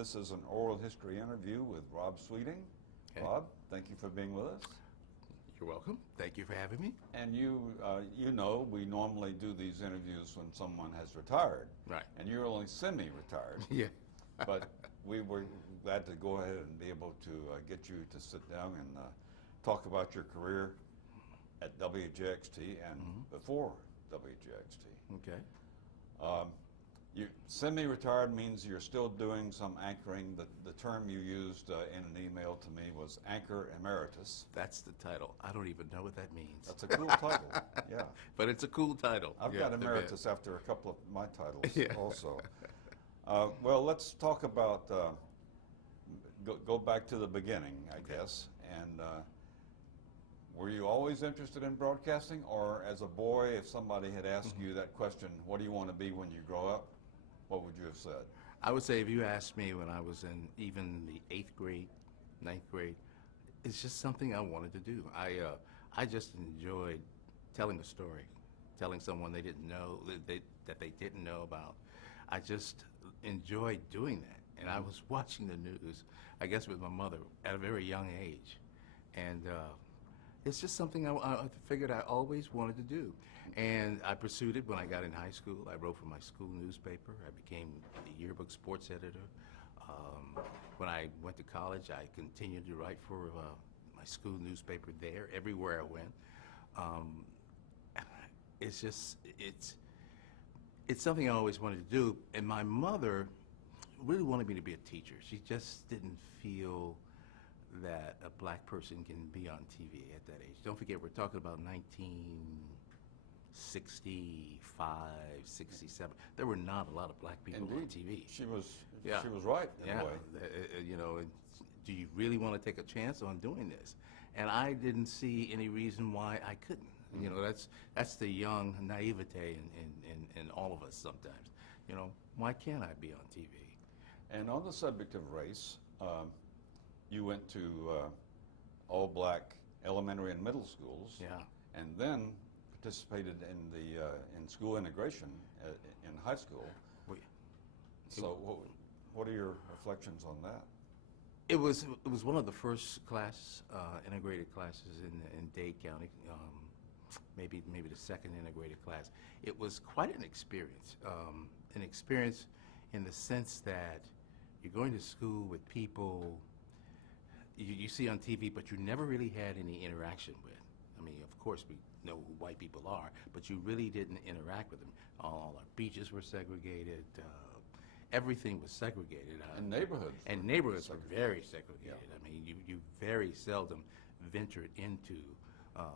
this is an oral history interview with Rob Sweeting. Okay. Rob, thank you for being with us. You're welcome. Thank you for having me. And you know, we normally do these interviews when someone has retired. Right. And you're only semi-retired. Yeah. But we were glad to go ahead and be able to get you to sit down and talk about your career at WJXT and before WJXT. Okay. You semi-retired means you're still doing some anchoring. The term you used in an email to me was anchor emeritus. That's the title. I don't even know what that means. That's a cool title. Yeah. But it's a cool title. I've got emeritus after a couple of my titles Yeah. also. Well, let's talk about, go back to the beginning, I guess. And were you always interested in broadcasting? Or as a boy, if somebody had asked you that question, what do you want to be when you grow up? What would you have said? I would say if you asked me when I was in even the 8th grade, 9th grade, it's just something I wanted to do. I just enjoyed telling a story, telling someone they didn't know, that they didn't know about. I just enjoyed doing that. And I was watching the news, I guess with my mother, at a very young age. And it's just something I figured I always wanted to do. And I pursued it when I got in high school. I wrote for my school newspaper. I became the yearbook sports editor. When I went to college, I continued to write for my school newspaper there, everywhere I went. It's just, it's something I always wanted to do. And my mother really wanted me to be a teacher. She just didn't feel that a black person can be on TV at that age. Don't forget, we're talking about 1965, 67. There were not a lot of black people on TV. She was right in a way. You know, do you really want to take a chance on doing this? And I didn't see any reason why I couldn't. You know, that's the young naivete in all of us sometimes. You know, why can't I be on TV? And on the subject of race, you went to all-black elementary and middle schools. Yeah. And then participated in the in school integration in high school. So what are your reflections on that? It was one of the first integrated classes in Dade County. Maybe the second integrated class. It was quite an experience in the sense that you're going to school with people you see on TV, but you never really had any interaction with. I mean, of course, we know who white people are, but you really didn't interact with them. All our beaches were segregated. Everything was segregated. And neighborhoods. And neighborhoods were very segregated. Yeah. I mean, you very seldom ventured into a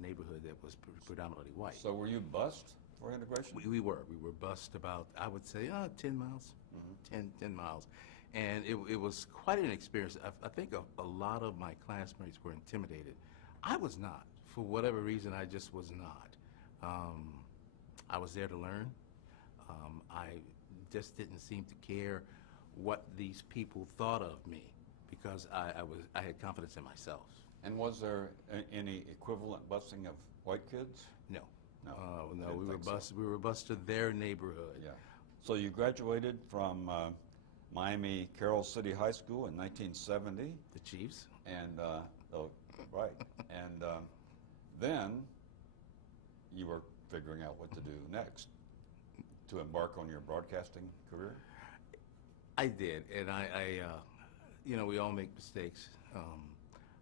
neighborhood that was predominantly white. So were you bused for integration? We were bused about, I would say, 10 miles, 10 miles. And it was quite an experience. I think a lot of my classmates were intimidated. I was not. For whatever reason, I just was not. I was there to learn. I just didn't seem to care what these people thought of me because I had confidence in myself. And was there any equivalent busing of white kids? No. No, we were bused. So. We were bused to their neighborhood. Yeah. So you graduated from Miami Carroll City High School in 1970. The Chiefs. And right. And then you were figuring out what to do next to embark on your broadcasting career. I did, and I you know, we all make mistakes.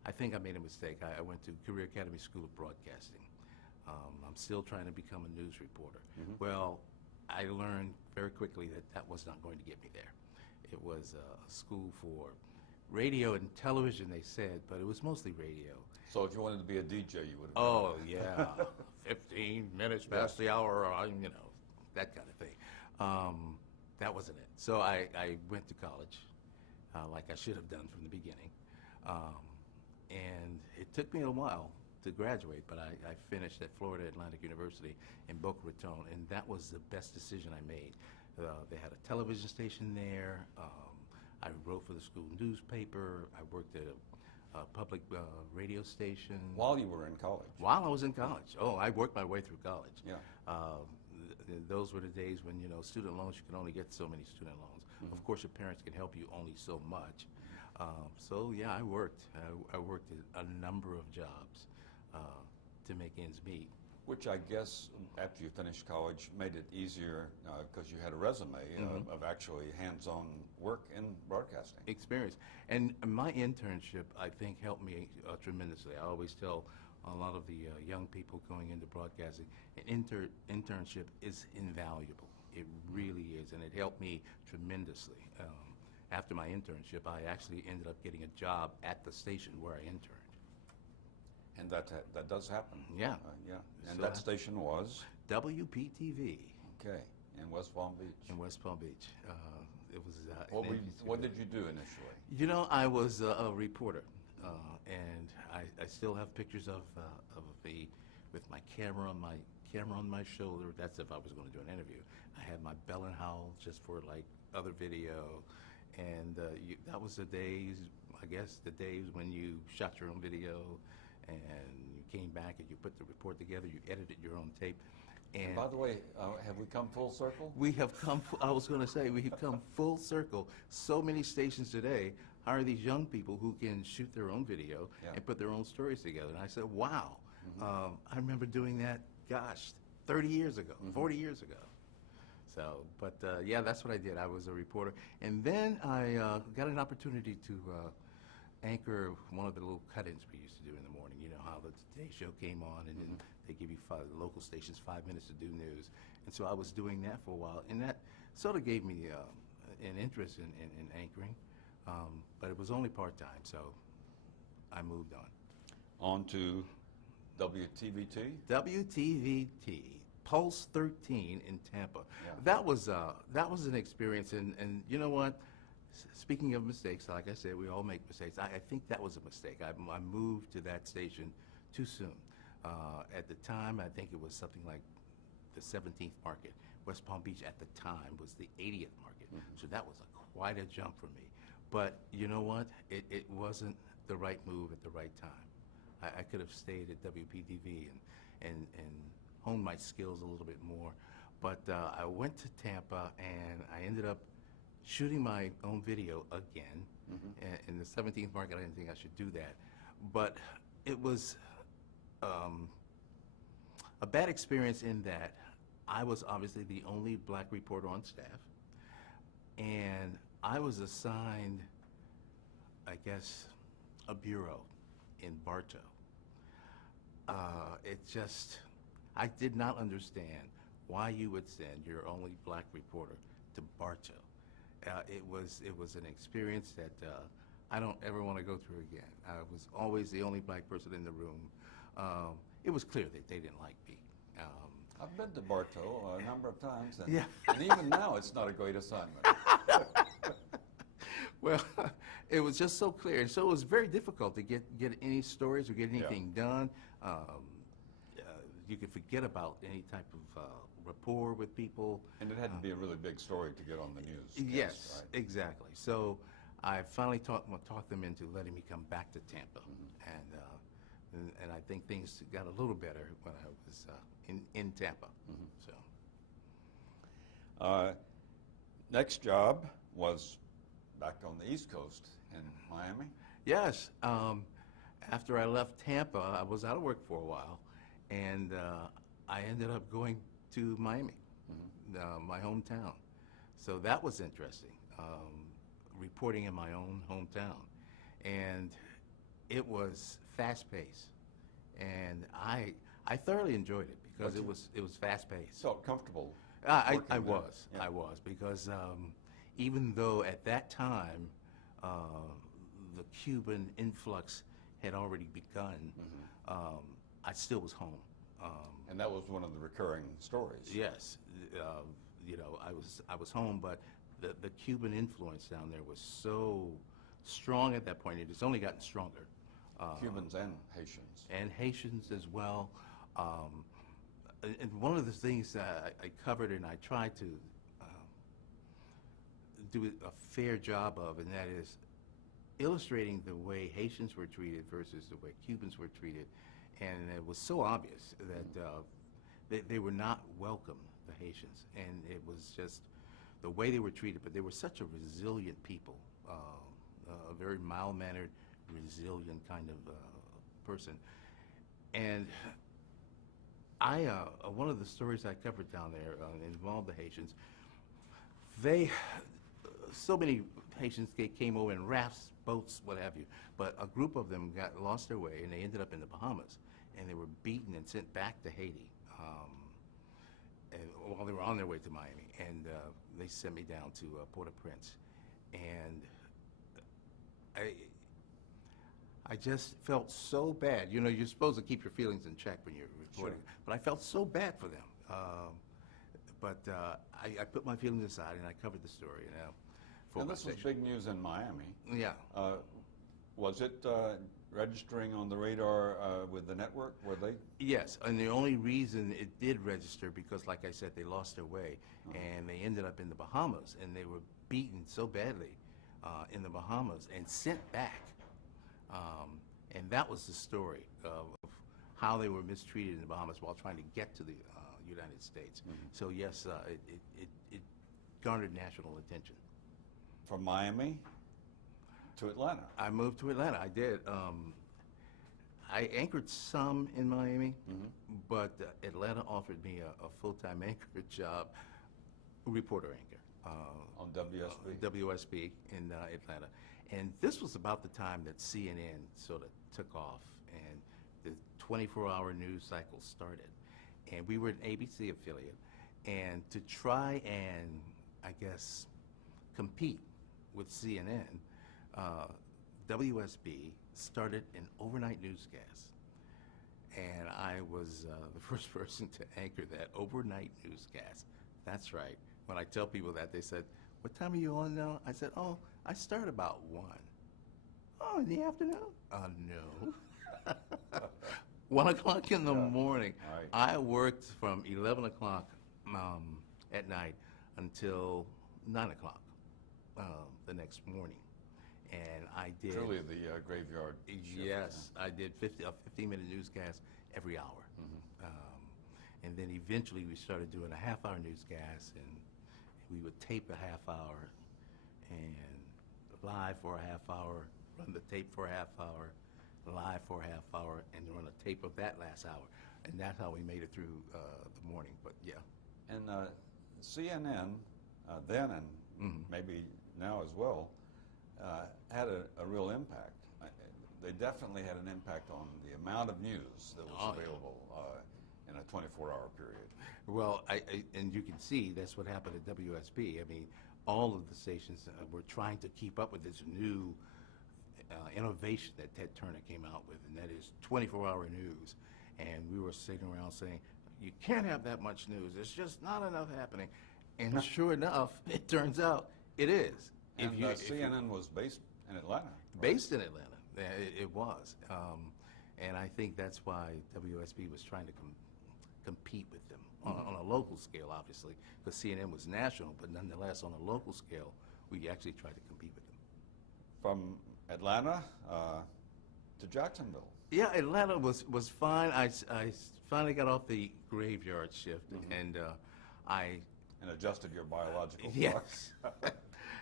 I think I made a mistake. I went to Career Academy School of Broadcasting. I'm still trying to become a news reporter. Well, I learned very quickly that was not going to get me there. It was a school for radio and television, they said, but it was mostly radio. So if you wanted to be a DJ, you would have. Oh, yeah. 15 minutes past the hour, you know, that kind of thing. That wasn't it. So I went to college, like I should have done from the beginning. And it took me a while to graduate, but I finished at Florida Atlantic University in Boca Raton, and that was the best decision I made. They had a television station there. I wrote for the school newspaper. I worked at a public radio station. While you were in college? While I was in college. Oh, I worked my way through college. Yeah. those were the days when, you know, student loans, you could only get so many student loans. Of course, your parents can help you only so much. So yeah, I worked. I worked a number of jobs to make ends meet. Which I guess, after you finished college, made it easier because you had a resume of actually hands-on work in broadcasting. Experience. And my internship, I think, helped me tremendously. I always tell a lot of the young people going into broadcasting, an internship is invaluable. It really is, and it helped me tremendously. After my internship, I actually ended up getting a job at the station where I interned. And that does happen. Yeah. Yeah. And So that station was? WPTV. Okay. In West Palm Beach. In West Palm Beach. It was. What did you do initially? You know, I was a reporter, and I still have pictures of me with my camera on my shoulder. That's if I was going to do an interview. I had my bell and howl just for like other video, and that was the days. I guess the days when you shot your own video, and you came back and you put the report together. You edited your own tape. And by the way, have we come full circle? We have come, I was going to say, we have come full circle. So many stations today hire these young people who can shoot their own video and put their own stories together. And I said, wow, I remember doing that, gosh, 30 years ago, 40 years ago. So, but yeah, that's what I did. I was a reporter. And then I got an opportunity to anchor one of the little cut-ins we used to do in the morning. You know how the Today Show came on, and then they give you local stations 5 minutes to do news. And so I was doing that for a while, and that sort of gave me an interest in anchoring, but it was only part-time, so I moved on. On to WTVT? WTVT, Pulse 13 in Tampa. Yeah. That was an experience, and you know what? Speaking of mistakes, like I said, we all make mistakes. I think that was a mistake. I moved to that station too soon. At the time, I think it was something like the 17th market. West Palm Beach at the time was the 80th market. So that was quite a jump for me. But you know what? It wasn't the right move at the right time. I could have stayed at WPTV and honed my skills a little bit more. But I went to Tampa, and I ended up shooting my own video again. In the 17th market, I didn't think I should do that. But it was a bad experience in that I was obviously the only black reporter on staff, and I was assigned, I guess, a bureau in Bartow. I did not understand why you would send your only black reporter to Bartow. It was an experience that I don't ever want to go through again. I was always the only black person in the room. It was clear that they didn't like me. I've been to Bartow a number of times, and, Yeah. and even now it's not a great assignment. Well, it was just so clear, and so it was very difficult to get any stories or get anything done. You could forget about any type of rapport with people. And it had to be a really big story to get on the news. Yes, right? exactly. So I finally talked them into letting me come back to Tampa, and I think things got a little better when I was in Tampa. So Next job was back on the East Coast in Miami. yes, after I left Tampa, I was out of work for a while, and I ended up going to Miami, my hometown. So that was interesting, reporting in my own hometown. And it was fast-paced, and I thoroughly enjoyed it because it was fast-paced. Felt comfortable. I working there. was, Yeah. I was, because even though at that time the Cuban influx had already begun, I still was home. And that was one of the recurring stories. Yes, you know, I was home, but the Cuban influence down there was so strong at that point. It has only gotten stronger. Cubans and Haitians. And Haitians as well. And one of the things that I covered and I tried to do a fair job of, and that is illustrating the way Haitians were treated versus the way Cubans were treated. And it was so obvious that they were not welcome the Haitians, and it was just the way they were treated. But they were such a resilient people, a very mild-mannered, resilient kind of person. And one of the stories I covered down there involved the Haitians. So many Haitians came over in rafts, boats, what have you. But a group of them lost their way, and they ended up in the Bahamas, and they were beaten and sent back to Haiti while they were on their way to Miami. And they sent me down to Port-au-Prince, and I just felt so bad. You know, you're supposed to keep your feelings in check when you're reporting, Sure. but I felt so bad for them. But I put my feelings aside and I covered the story. And this was big news in Miami. Yeah. Was it registering on the radar with the network? Were they? Yes, and the only reason it did register because, like I said, they lost their way, and they ended up in the Bahamas, and they were beaten so badly in the Bahamas and sent back. And that was the story of how they were mistreated in the Bahamas while trying to get to the United States. Mm-hmm. So yes, it garnered national attention. From Miami to Atlanta. I moved to Atlanta. I did. I anchored some in Miami, but Atlanta offered me a full-time anchor job, reporter anchor. On WSB? WSB in Atlanta. And this was about the time that CNN sort of took off and the 24-hour news cycle started. And we were an ABC affiliate. And to try and, I guess, compete with CNN, WSB started an overnight newscast. And I was the first person to anchor that overnight newscast. That's right. When I tell people that, they said, "What time are you on now?" I said, "Oh, I start about 1. "Oh, in the afternoon?" No. 1 o'clock in the morning. Right. I worked from 11 o'clock at night until 9 o'clock the next morning. And I did... Truly the graveyard shift. Yes, I did a 15-minute newscast every hour. And then eventually we started doing a half-hour newscast, and we would tape a half hour and live for a half hour, run the tape for a half hour, live for a half hour, and run a tape of that last hour. And that's how we made it through the morning, but yeah. And CNN, then and maybe now as well, had a real impact. They definitely had an impact on the amount of news that was available in a 24-hour period. Well, and you can see that's what happened at WSB. I mean, all of the stations were trying to keep up with this new innovation that Ted Turner came out with, and that is 24-hour news. And we were sitting around saying, you can't have that much news. There's just not enough happening. And sure enough, it turns out it is. And CNN was based in Atlanta. Based in Atlanta. It was. And I think that's why WSB was trying to compete with them on a local scale, obviously, because CNN was national, but nonetheless, on a local scale, we actually tried to compete with them. From Atlanta to Jacksonville. Yeah, Atlanta was fine. I finally got off the graveyard shift, and I... And adjusted your biological clock. Yes.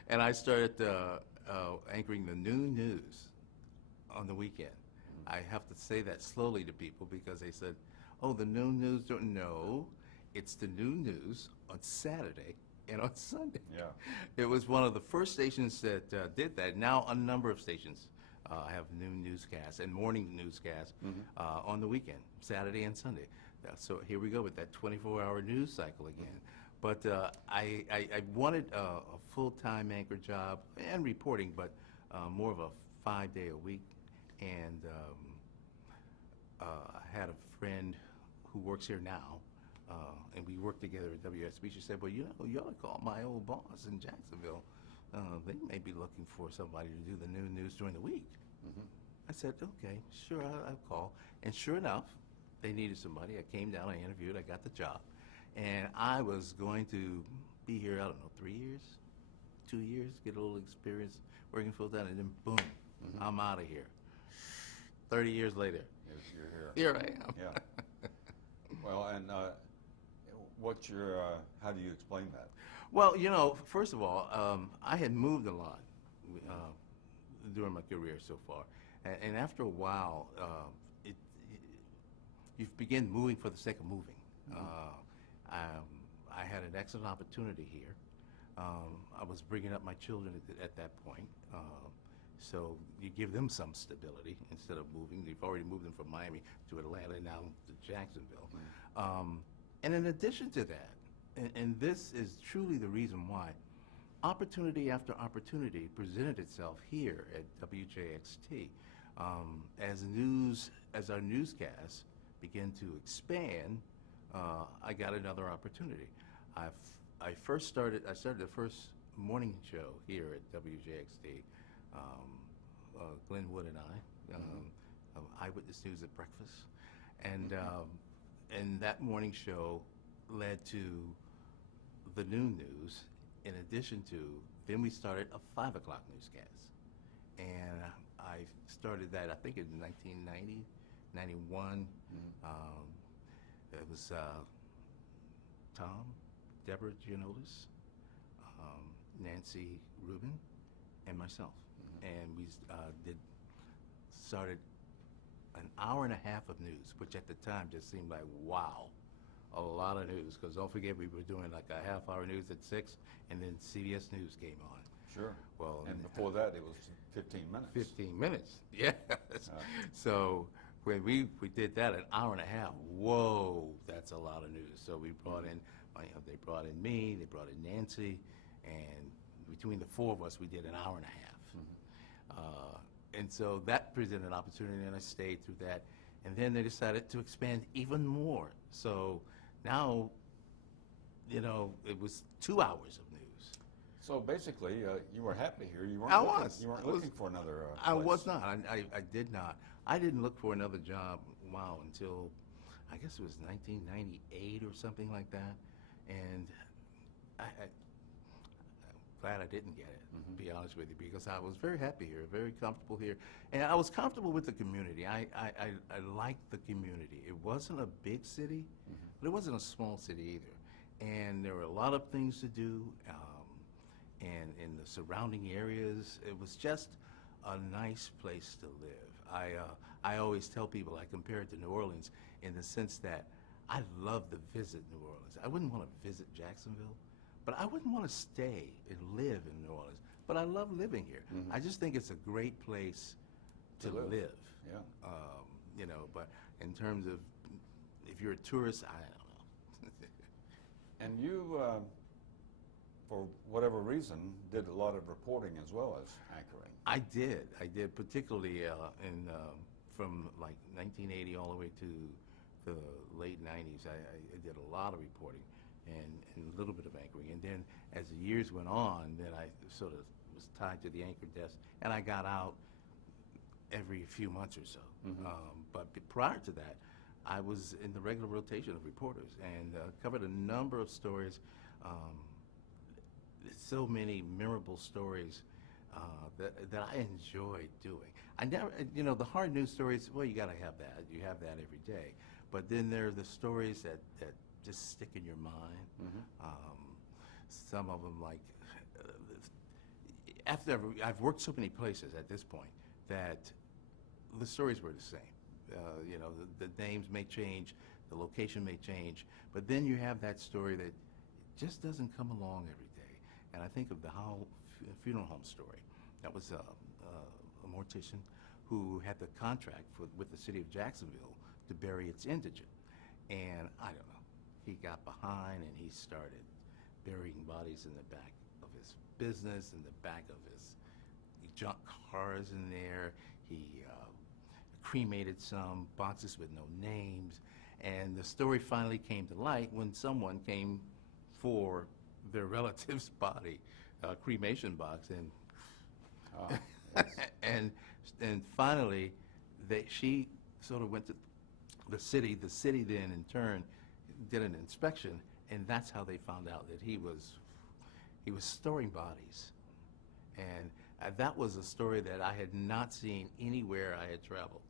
And I started anchoring the noon news on the weekend. I have to say that slowly to people because they said, "Oh, the noon news." No, it's the noon news on Saturday and on Sunday. Yeah. It was one of the first stations that did that. Now a number of stations have noon newscasts and morning newscasts on the weekend, Saturday and Sunday. So here we go with that 24-hour news cycle again. But I wanted a full-time anchor job and reporting, but more of a 5-day-a-week. And I had a friend who works here now, and we worked together at WSB. She said, "Well, you know, you ought to call my old boss in Jacksonville. They may be looking for somebody to do the noon news during the week." I said, "Okay, sure, I'll call." And sure enough, they needed somebody. I came down, I interviewed, I got the job. And I was going to be here, I don't know, 3 years, 2 years, get a little experience working full-time, and then boom, I'm out of here. 30 years later. You're here. Here I am. Yeah. Well, and What's your, how do you explain that? Well, you know, first of all, I had moved a lot during my career so far, and after a while, it, you begin moving for the sake of moving. I had an excellent opportunity here. I was bringing up my children at that point, so you give them some stability instead of moving. They've already moved them from Miami to Atlanta, now to Jacksonville. And in addition to that, and this is truly the reason why, opportunity after opportunity presented itself here at WJXT. As our newscasts began to expand, I got another opportunity. I started the first morning show here at WJXT. Glenn Wood and I, of Eyewitness News at Breakfast, and that morning show led to the noon news. In addition to, then we started a 5 o'clock newscast, and I started that I think in 1990, 91. It was Tom, Deborah Gianolis, Nancy Rubin, and myself, and we started an hour and a half of news, which at the time just seemed like, wow, a lot of news, because don't forget we were doing like a half-hour news at 6, and then CBS News came on. Sure. Well, and before that, it was 15 minutes. 15 minutes, yes. So when we did that, an hour and a half, whoa, that's a lot of news. So we brought in, they brought in me, they brought in Nancy, and between the 4 of us, we did an hour and a half. And so that presented an opportunity, and I stayed through that. And then they decided to expand even more. So now, you know, it was 2 hours of news. So basically, you were happy here. You weren't. You weren't looking for another. I place. was not. I did not. I didn't look for another job. Wow, until I guess it was 1998 or something like that. And I'm glad I didn't get it. To be honest with you, because I was very happy here, very comfortable here, and I was comfortable with the community. I liked the community. It wasn't a big city, but it wasn't a small city either, and there were a lot of things to do, and in the surrounding areas, it was just a nice place to live. I always tell people I compare it to New Orleans in the sense that I love to visit New Orleans. I wouldn't want to visit Jacksonville, but I wouldn't want to stay and live in New Orleans. But I love living here. I just think it's a great place to live. Yeah. You know, but in terms of if you're a tourist, I don't know. And you, for whatever reason, did a lot of reporting as well as anchoring. I did, particularly from like 1980 all the way to the late 90s. I did a lot of reporting and a little bit of anchoring. And then as the years went on, then I sort of was tied to the anchor desk, and I got out every few months or so. But prior to that, I was in the regular rotation of reporters and covered a number of stories, so many memorable stories that I enjoyed doing. I never, you know, the hard news stories, well, you gotta have that. You have that every day. But then there are the stories that just stick in your mind. Some of them, like, after I've worked so many places at this point that the stories were the same. You know, the names may change, the location may change, but then you have that story that just doesn't come along every day. And I think of the Howell funeral home story. That was a mortician who had the contract with the city of Jacksonville to bury its indigent. And I don't know, he got behind and he started burying bodies in the back of his business, in the back of his junk cars in there. He cremated some boxes with no names. And the story finally came to light when someone came for their relative's body, cremation box, and and finally she sort of went to the city. The city then in turn did an inspection, and that's how they found out that he was storing bodies. And that was a story that I had not seen anywhere I had traveled.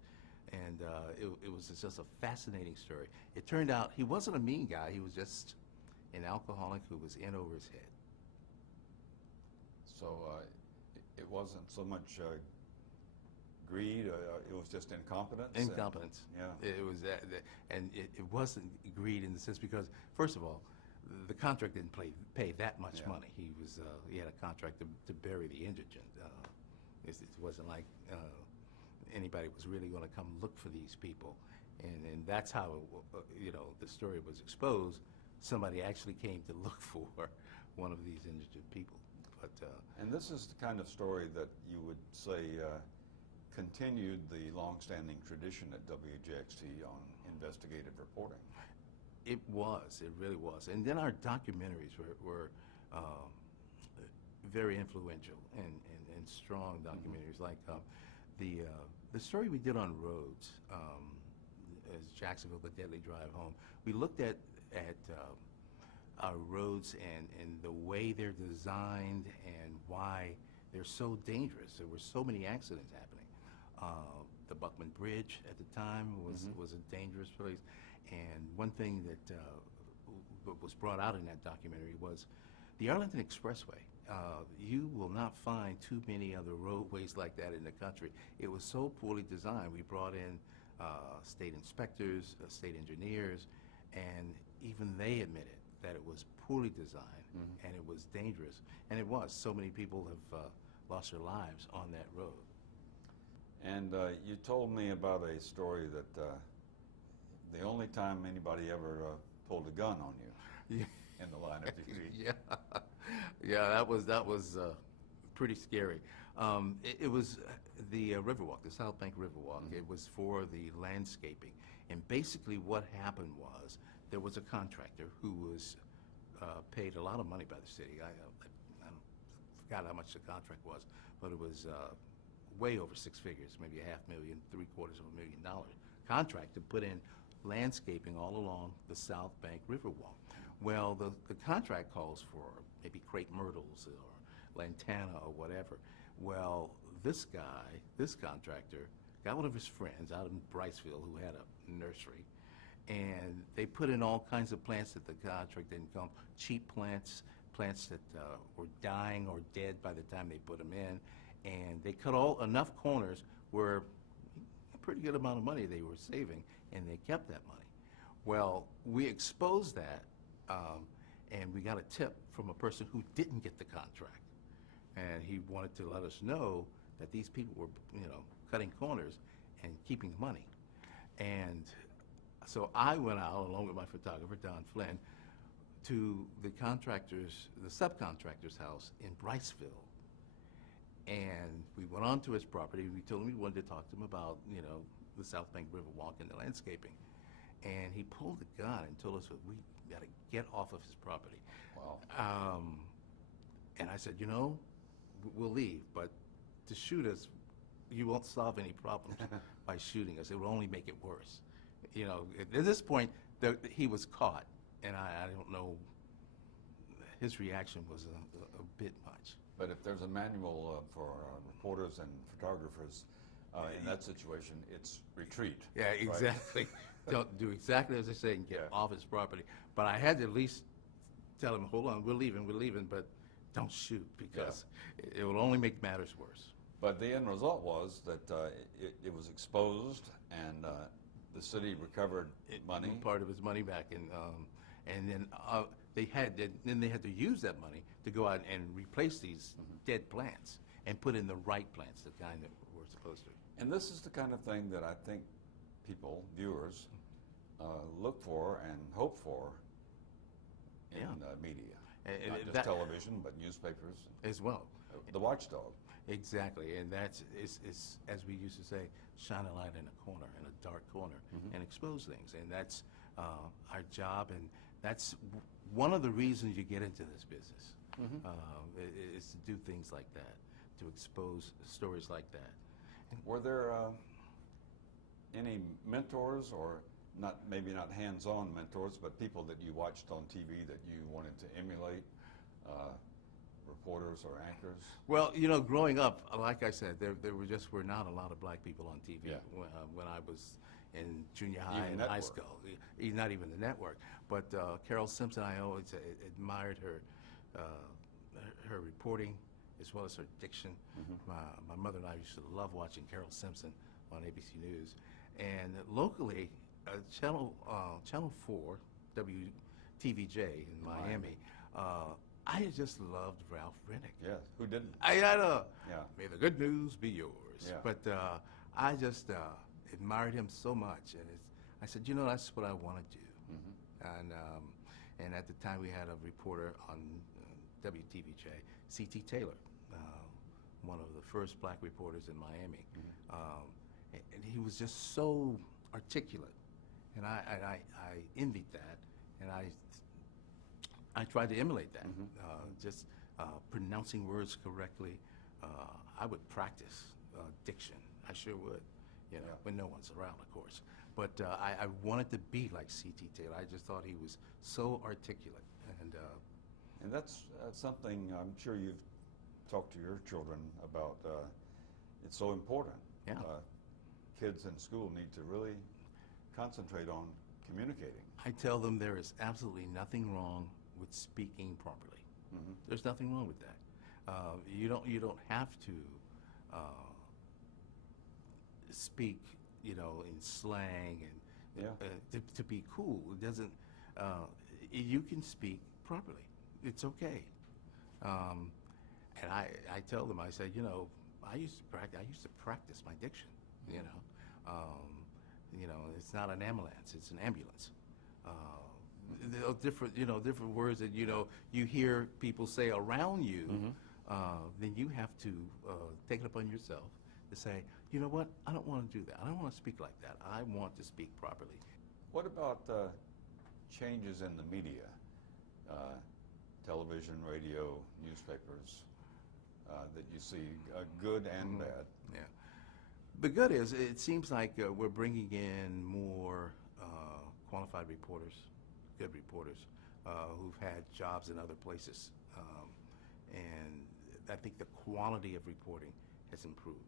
And it was just a fascinating story. It turned out he wasn't a mean guy. He was just an alcoholic who was in over his head. So it wasn't so much greed, it was just incompetence? Incompetence. Yeah. It was that, and it wasn't greed in the sense because, first of all, the contract didn't pay that much money. He had a contract to bury the indigent. It wasn't like anybody was really going to come look for these people, and that's how the story was exposed. Somebody actually came to look for one of these indigent people. But and this is the kind of story that you would say continued the long-standing tradition at WJXT on investigative reporting. It really was. And then our documentaries were very influential and strong documentaries. Like the story we did on roads, as Jacksonville, the Deadly Drive Home. We looked at our roads and the way they're designed and why they're so dangerous. There were so many accidents happening. The Buckman Bridge at the time was a dangerous place. And one thing that was brought out in that documentary was the Arlington Expressway. You will not find too many other roadways like that in the country. It was so poorly designed. We brought in state inspectors, state engineers, and even they admitted that it was poorly designed and it was dangerous. And it was. So many people have lost their lives on that road. And you told me about a story that the only time anybody ever pulled a gun on you in the line of duty. Yeah, that was pretty scary. It was the Riverwalk, the South Bank Riverwalk. It was for the landscaping, and basically what happened was there was a contractor who was paid a lot of money by the city. I forgot how much the contract was, but it was way over six figures, maybe $500,000, $750,000 contract to put in landscaping all along the South Bank Riverwalk. Well, the contract calls for maybe crepe myrtles or lantana or whatever. Well, this contractor, got one of his friends out in Briceville who had a nursery, and they put in all kinds of plants that the contract didn't come, cheap plants that were dying or dead by the time they put them in, and they cut enough corners where a pretty good amount of money they were saving, and they kept that money. Well, we exposed that, and we got a tip from a person who didn't get the contract, and he wanted to let us know that these people were, cutting corners and keeping money. And so I went out, along with my photographer, Don Flynn, to the subcontractor's house in Briceville. And we went onto his property. We told him we wanted to talk to him about, the South Bank Riverwalk and the landscaping. And he pulled the gun and told us that we got to get off of his property. Wow. And I said, we'll leave, but to shoot us, you won't solve any problems by shooting us. It will only make it worse. At this point, he was caught, and I don't know, his reaction was a bit much. But if there's a manual for reporters and photographers in that situation, it's retreat. Yeah, exactly. Don't do exactly as I say and get off his property. But I had to at least tell him, hold on, we're leaving, but don't shoot because it will only make matters worse. But the end result was that it was exposed, and the city recovered money. Part of his money back, and then they had to use that money to go out and replace these dead plants and put in the right plants, the kind that were supposed to. And this is the kind of thing that I think people, viewers, look for and hope for in media. Not just television, but newspapers. As well. The Watchdog. Exactly, and that's, as we used to say, shine a light in a corner, in a dark corner, and expose things. And that's our job, and that's one of the reasons you get into this business, is to do things like that, to expose stories like that. Were there any mentors, or maybe not hands-on mentors, but people that you watched on TV that you wanted to emulate, reporters or anchors? Well, growing up, like I said, there were not a lot of black people on TV when I was in junior high Even and high network. school. Not even the network. But Carol Simpson, I always admired her reporting as well as her diction. My mother and I used to love watching Carol Simpson on ABC News. And locally, Channel 4, WTVJ in Miami, I just loved Ralph Rennick. Yes, who didn't? I had a, Yeah. may the good news be yours. Yeah. But I just admired him so much. And I said, you know, that's what I want to do. And at the time, we had a reporter on WTVJ, C.T. Taylor, one of the first black reporters in Miami. And he was just so articulate, and I envied that, and I tried to emulate that, just pronouncing words correctly. I would practice diction. I sure would, you know, when no one's around, of course. But I wanted to be like C.T. Taylor. I just thought he was so articulate. And that's something I'm sure you've talked to your children about. It's so important. Yeah. Kids in school need to really concentrate on communicating. I tell them there is absolutely nothing wrong with speaking properly. There's nothing wrong with that. You don't have to speak, you know, in slang and to be cool. It doesn't. You can speak properly. It's okay. And I tell them, I say, you know, I used to practice my diction. You know, it's not an ambulance; it's an ambulance. There are different words that you hear people say around you. Then you have to take it upon yourself to say, you know what? I don't want to do that. I don't want to speak like that. I want to speak properly. What about changes in the media? Television, radio, newspapers, that you see, good and bad. Yeah. The good is, it seems like we're bringing in more qualified reporters, good reporters, who've had jobs in other places. And I think the quality of reporting has improved.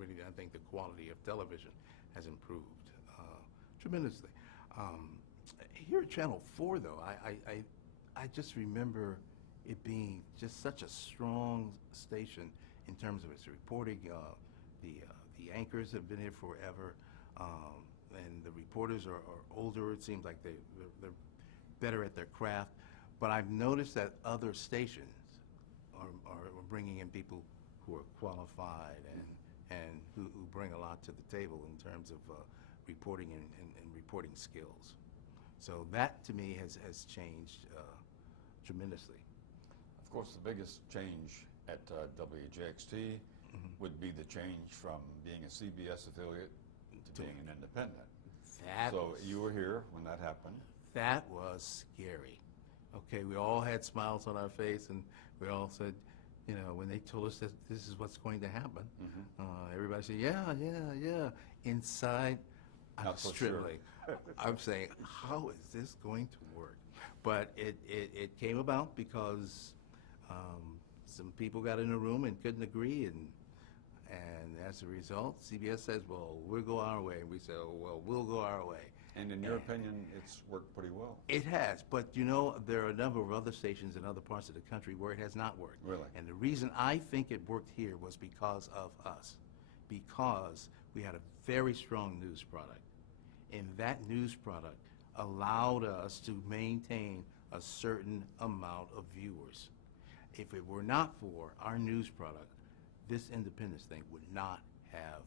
I think the quality of television has improved tremendously. Here at Channel 4, though, I just remember it being just such a strong station in terms of its reporting. The anchors have been here forever, and the reporters are older. It seems like they're better at their craft. But I've noticed that other stations are bringing in people who are qualified and who bring a lot to the table in terms of reporting and reporting skills. So that, to me, has changed tremendously. Of course, the biggest change at WJXT would be the change from being a CBS affiliate to being an independent. So you were here when that happened. That was scary. Okay, we all had smiles on our face, and we all said, you know, when they told us that this is what's going to happen, everybody said, yeah. Inside, I was stripping. I'm saying, how is this going to work? But it came about because some people got in a room and couldn't agree, and as a result, CBS says, well, we'll go our way. And we say, oh, well, we'll go our way. And in your opinion, it's worked pretty well. It has, but you know, there are a number of other stations in other parts of the country where it has not worked. Really? And the reason I think it worked here was because of us, because we had a very strong news product, and that news product allowed us to maintain a certain amount of viewers. If it were not for our news product, this independence thing would not have